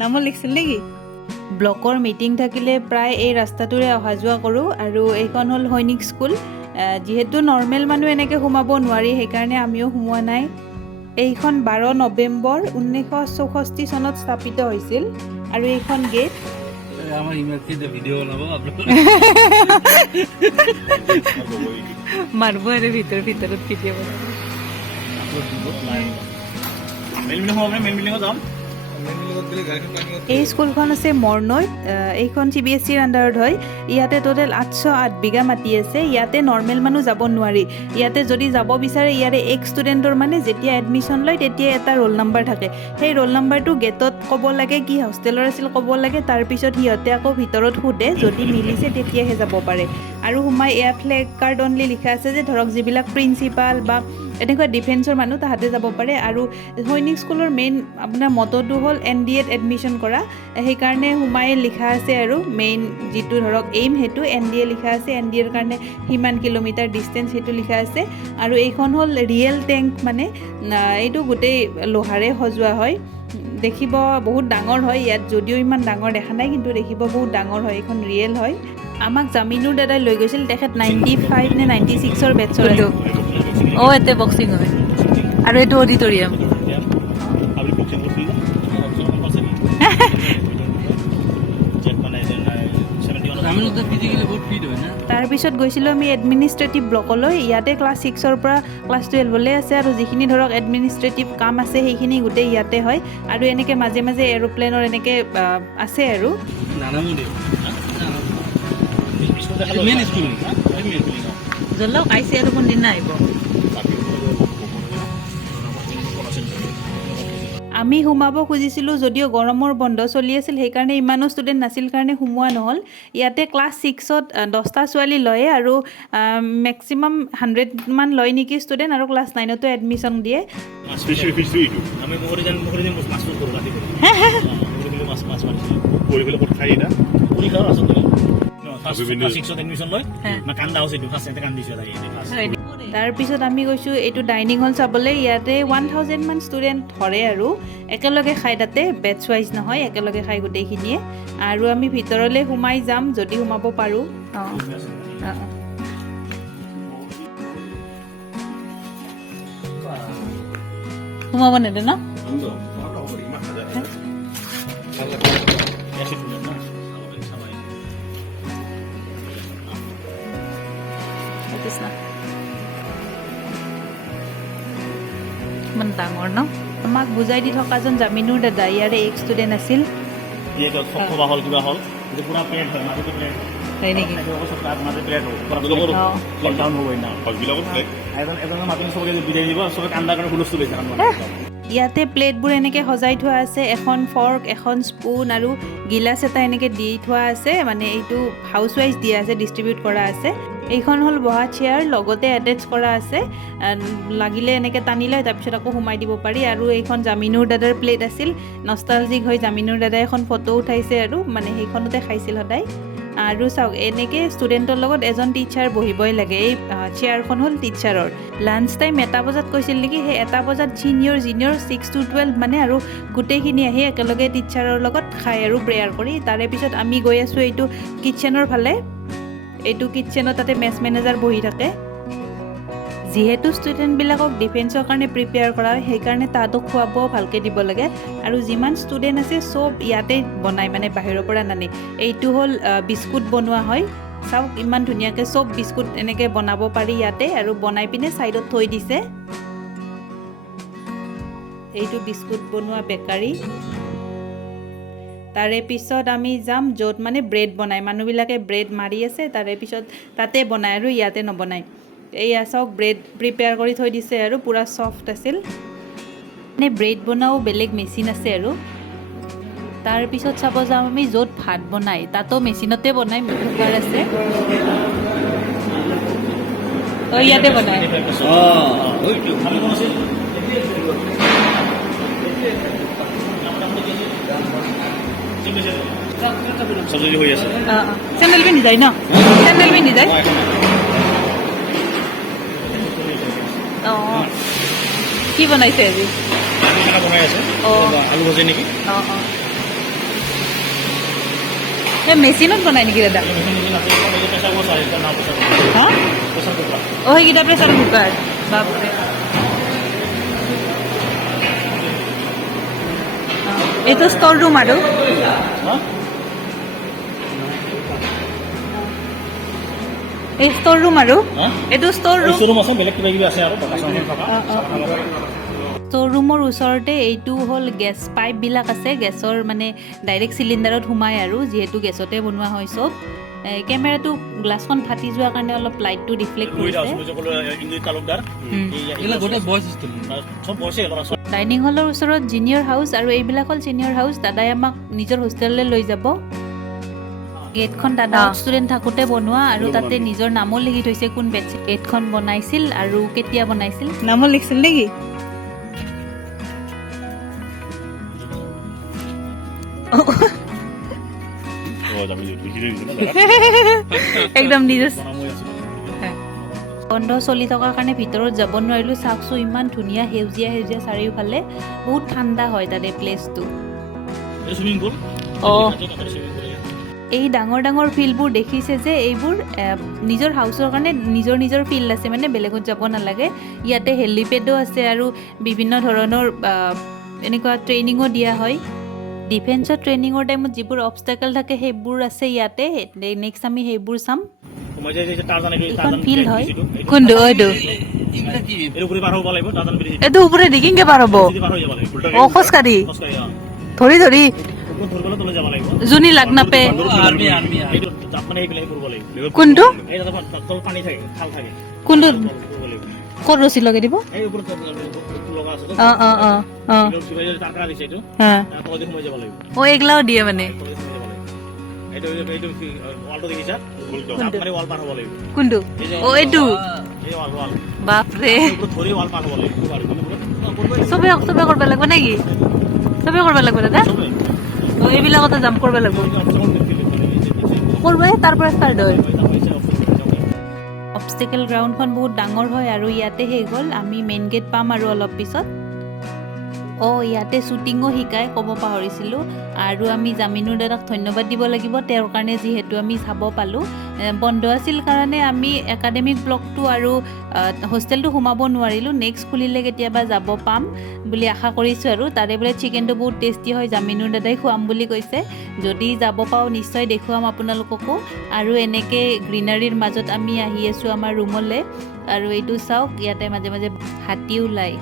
নামো লিখছিল নেকি ব্লকৰ মিটিং থাকিলে প্ৰায় এই ৰাস্তাটোৰে অহা যোৱা কৰোঁ আৰু এইখন হ'ল সৈনিক স্কুল যিহেতু নৰ্মেল মানুহ এনেকৈ সোমাব নোৱাৰি সেইকাৰণে আমিও সোমোৱা নাই এইখন 12 নৱেম্বৰ 1964 চনত স্থাপিত হৈছিল আৰু এইখন গেট আমাৰ ইমাৰ্জেন্সি ভিডিও বানাবো আপলোড মাৰবো আৰে ভিতৰত ভিডিও বনাবো মেইন বিল্ডিং যাম এই স্কুলখন আছে মৰ্ণৈত এইখন CBSEৰ আণ্ডাৰত হয় ইয়াতে টোটেল 808 বিঘা মাটি আছে ইয়াতে নৰ্মেল মানুহ যাব নোৱাৰি ইয়াতে যদি যাব বিচাৰে ইয়াৰে এক ষ্টুডেণ্টৰ মানে যেতিয়া এডমিশ্যন লয় তেতিয়া এটা ৰোল নাম্বাৰ থাকে সেই ৰোল নাম্বাৰটো গেটত ক'ব লাগে কি হোষ্টেলৰ আছিল ক'ব লাগে তাৰপিছত সিহঁতে আকৌ ভিতৰত সোধে যদি মিলিছে তেতিয়াহে যাব পাৰে আৰু সোমাই এয়া ফ্লেগ কাৰ্ড অনলি লিখা আছে যে ধৰক যিবিলাক প্ৰিন্সিপাল বা এনেকুৱা ডিফেন্সৰ মানুহ তাহাঁতে যাব পাৰে আৰু সৈনিক স্কুলৰ মেইন আপোনাৰ মটটো হ'ল NDAত এডমিশ্যন কৰা সেইকাৰণে সোমাই লিখা আছে আৰু মেইন যিটো ধৰক এইম সেইটো NDA লিখা আছে NDAৰ কাৰণে কিমান কিলোমিটাৰ ডিষ্টেঞ্চ সেইটো লিখা আছে আৰু এইখন হ'ল ৰিয়েল টেংক মানে এইটো গোটেই লোহাৰে সজোৱা হয় দেখিব বহুত ডাঙৰ হয় ইয়াত যদিও ইমান ডাঙৰ দেখা নাই কিন্তু দেখিব বহুত ডাঙৰ হয় এইখন ৰিয়েল হয় আমাক জামিনুৰ দাদাই লৈ গৈছিল তেখেত 95 নে 96ৰ বেটছৰ এতে বক্সিং হয় আৰু এইটো অডিটৰিয়াম তাৰপিছত গৈছিলোঁ আমি এডমিনিষ্ট্ৰেটিভ ব্লকলৈ ইয়াতে ক্লাছ 6ৰ পৰা ক্লাছ 12লৈ আছে আৰু যিখিনি ধৰক এডমিনিষ্ট্ৰেটিভ কাম আছে সেইখিনি গোটেই ইয়াতে হয় আৰু এনেকৈ মাজে মাজে এৰোপ্লেনৰ এনেকৈ আছে আৰু জলক আহিছে আৰু কোনদিনা আহিব আমি সোমাব খুজিছিলোঁ যদিও গৰমৰ বন্ধ চলি আছিল সেইকাৰণে ইমানো ষ্টুডেণ্ট নাছিল কাৰণে সোমোৱা নহ'ল ইয়াতে ক্লাছ 6ত 10টা ছোৱালী লয় আৰু মেক্সিমাম 100 মান লয় নেকি ষ্টুডেণ্ট আৰু ক্লাছ 9তো এডমিশ্যন দিয়ে তাৰপিছত আমি গৈছোঁ এইটো ডাইনিং হল চাবলৈ ইয়াতে 1000 মান ষ্টুডেণ্ট ধৰে আৰু একেলগে খাই তাতে বেটছ ৱাইজ নহয় একেলগে খাই গোটেইখিনিয়ে আৰু আমি ভিতৰলৈ সোমাই যাম যদি সোমাব পাৰোঁ সোমাব নেদে ন ইমান ডাঙৰ ন আমাক বুজাই দি থকাজন জামিনুৰ দাদা ইয়াৰে এক ষ্টুডেণ্ট আছিল ইয়াতে প্লেটবোৰ এনেকৈ সজাই থোৱা আছে এখন ফৰ্ক এখন স্পুন আৰু গিলাচ এটা এনেকৈ দি থোৱা আছে মানে এইটো হাউচ ৱাইজ দিয়া আছে ডিষ্ট্ৰিবিউট কৰা আছে এইখন হ'ল বহা চেয়াৰ লগতে এটেচ কৰা আছে লাগিলে এনেকৈ টানি লয় তাৰপিছত আকৌ সোমাই দিব পাৰি আৰু এইখন জামিনুৰ দাদাৰ প্লেট আছিল নষ্টালজিক হৈ জামিনুৰ দাদাই এখন ফটো উঠাইছে আৰু মানে সেইখনতে খাইছিল সদায় আৰু চাওক এনেকৈ ষ্টুডেণ্টৰ লগত এজন টিচাৰ বহিবই লাগে এই চেয়াৰখন হ'ল টিচাৰৰ লাঞ্চ টাইম 1 বজাত কৈছিল নেকি সেই 1 বজাত জুনিয়ৰ 6 to 12 মানে আৰু গোটেইখিনি আহি একেলগে টিচাৰৰ লগত খায় আৰু প্ৰেয়াৰ কৰি তাৰে পিছত আমি গৈ আছোঁ এইটো কিটচেনৰ ফালে এইটো কিটচেনত তাতে মেছ মেনেজাৰ বহি থাকে যিহেতু ষ্টুডেণ্টবিলাকক ডিফেন্সৰ কাৰণে প্ৰিপেয়াৰ কৰা হয় সেইকাৰণে তাহাঁতক খোৱা বোৱাও ভালকৈ দিব লাগে আৰু যিমান ষ্টুডেণ্ট আছে চব ইয়াতে বনায় মানে বাহিৰৰ পৰা নানে এইটো হ'ল বিস্কুট বনোৱা হয় চাওক ইমান ধুনীয়াকৈ চব বিস্কুট এনেকৈ বনাব পাৰি ইয়াতে আৰু বনাই পিনে ছাইডত থৈ দিছে এইটো বিস্কুট বনোৱা বেকাৰী তাৰে পিছত আমি যাম য'ত মানে ব্ৰেড বনায় মানুহবিলাকে ব্ৰেড মাৰি আছে তাৰে পিছত তাতে বনায় আৰু ইয়াতে নবনায় এইয়া চাওক ব্ৰেড প্ৰিপেয়াৰ কৰি থৈ দিছে আৰু পূৰা ছফ্ট আছিল মানে ব্ৰেড বনাও বেলেগ মেচিন আছে আৰু তাৰপিছত চাব যাম আমি য'ত ভাত বনায় তাতো মেচিনতে বনায় কুকাৰ আছে ইয়াতে বনায় চেণ্ডেল পিন্ধি যায় ন চেণ্ডেল পিন্ধি যায় কি বনাইছে আজি খানা বনাই আছে আলু ভাজি নেকি অঁ অঁ এই মেচিনত বনাই নেকি দাদা প্ৰেছাৰ কুকাৰ আছে না হা প্ৰেছাৰ কুকাৰ অঁ সেইকেইটা প্ৰেছাৰ কুকাৰ বাপৰে এইটো ষ্ট'ৰ ৰুম আৰু এই ষ্ট'ৰ ৰুম আৰু এইটো ষ্ট'ৰ ৰুম শ্ব'ৰুম আছে বেলেগ কিবা কিবি আছে আৰু ষ্ট'ৰ ৰুমৰ ওচৰতে এইটো হ'ল গেছ পাইপবিলাক আছে গেছৰ মানে ডাইৰেক্ট চিলিণ্ডাৰত সোমাই আৰু যিহেতু গেছতে বনোৱা হয় চব কেমেৰাটো গ্লাছখন ফাটি যোৱাৰ কাৰণে অলপ লাইটটো ৰিফ্লেক্ট কৰিছে ডাইনিং হলৰ ওচৰত জুনিয়ৰ হাউচ আৰু এইবিলাক হ'ল ছিনিয়ৰ হাউচ দাদাই আমাক নিজৰ হোষ্টেললৈ লৈ যাব গেটখন দাদা ষ্টুডেণ্ট থাকোঁতে বনোৱা আৰু তাতে নিজৰ নামো লিখি থৈছে কোন বেটছ গেটখন বনাইছিল আৰু কেতিয়া বনাইছিল নামো লিখিছিল নেকি একদম নিজৰ বন্ধ চলি থকাৰ কাৰণে ভিতৰত যাব নোৱাৰিলোঁ চাওকচোন ইমান ধুনীয়া সেউজীয়া সেউজীয়া চাৰিওফালে বহুত ঠাণ্ডা হয় তাতে প্লেচটো এই ডাঙৰ ডাঙৰ ফিল্ডবোৰ দেখিছে যে এইবোৰ নিজৰ হাউচৰ কাৰণে নিজৰ নিজৰ ফিল্ড আছে মানে বেলেগত যাব নালাগে ইয়াতে হেলিপেডো আছে আৰু বিভিন্ন ধৰণৰ এনেকুৱা ট্ৰেইনিঙো দিয়া হয় ডিফেন্সৰ ট্ৰেইনিঙৰ টাইমত যিবোৰ অবষ্টেকল থাকে সেইবোৰ আছে ইয়াতে নেক্সট আমি সেইবোৰ চাম এইখন ফিল্ড হয় কোনটো এইটো এইটো ওপৰেদি কেনেকৈ পাৰ হ'ব অঁ খোজকাঢ়ি ধৰি ধৰি যোনী লাগ নাপে কোনটো কোনটো ক'ত ৰছী লগাই দিব অঁ অঁ অঁ অঁ অঁ এইগিলাও দিয়ে মানে কোনটো অঁ এইটো বাপৰে চবে চবে কৰিব লাগিব নেকি চবে কৰিব লাগিব দাদা অঁ এইবিলাকতে জাম্প কৰিব লাগিব কৰিব তাৰ পৰা ষ্টাৰ্ট হয় অবষ্টেকল গ্ৰাউণ্ডখন বহুত ডাঙৰ হয় আৰু ইয়াতে শেষ হ'ল আমি মেইন গেট পাম আৰু অলপ পিছত অঁ ইয়াতে শ্বুটিঙো শিকাই ক'ব পাহৰিছিলোঁ আৰু আমি জামিনুৰ দাদাক ধন্যবাদ দিব লাগিব তেওঁৰ কাৰণে যিহেতু আমি চাব পালোঁ বন্ধ আছিল কাৰণে আমি একাডেমিক ব্লকটো আৰু হোষ্টেলটো সোমাব নোৱাৰিলোঁ নেক্সট খুলিলে কেতিয়াবা যাব পাম বুলি আশা কৰিছোঁ আৰু তাৰে বোলে চিকেনটো বহুত টেষ্টি হয় জামিনুৰ দাদাই খুৱাম বুলি কৈছে যদি যাব পাওঁ নিশ্চয় দেখুৱাম আপোনালোককো আৰু এনেকৈ গ্ৰীনাৰীৰ মাজত আমি আহি আছোঁ আমাৰ ৰুমলৈ আৰু এইটো চাওক ইয়াতে মাজে মাজে হাতী ওলায়